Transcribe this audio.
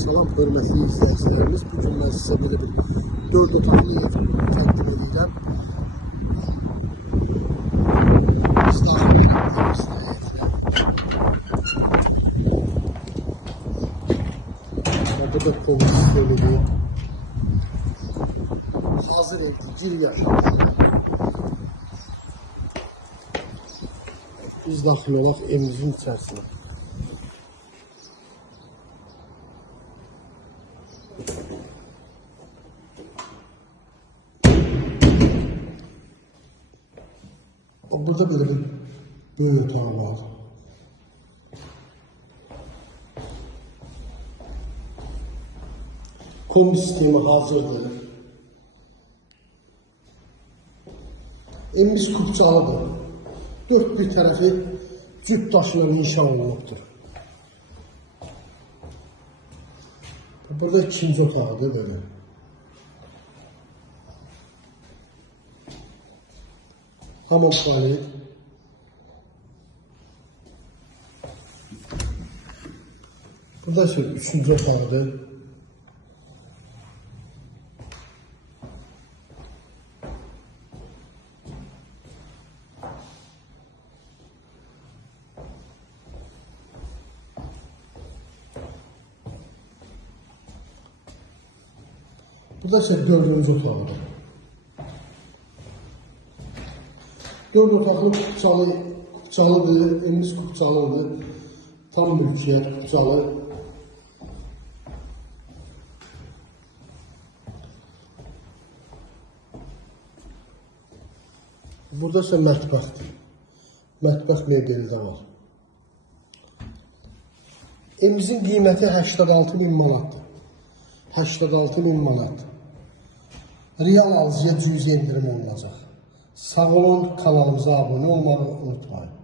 Salam hörmətli izləyicilərimiz. Bugün mən sizə belə bir 4 otaqlı ev təqdim edirəm. Burada kovid sistemidir. Hazır evdir, gir yaşam. Biz daxil olaq evimizin içərisinə. Burada böyle bir böyük otağı var. Kombi sistemi hazırdır. Evimiz kupçalıdır. Dört bir tərəfi cüt daşla inşa olunubdur. Burada ikinci otağıdır böyle. Hamam tuvalet. Burada ise üçüncü otağıdır. Burada ise dördüncü otağıdır. Dört otaqlı kupçalıdır, evimiz kupçalıdır. Tam mülkiyyət kupçalı. Burada ise mətbəxdir. Mətbəx mebeli də var. Evimizin qiyməti 86.000 manatdır. 86.000 manat. Real alıcıya cüzi indirim olunacaq. Sağ olun, kanalımıza abone olmağı unutmayın.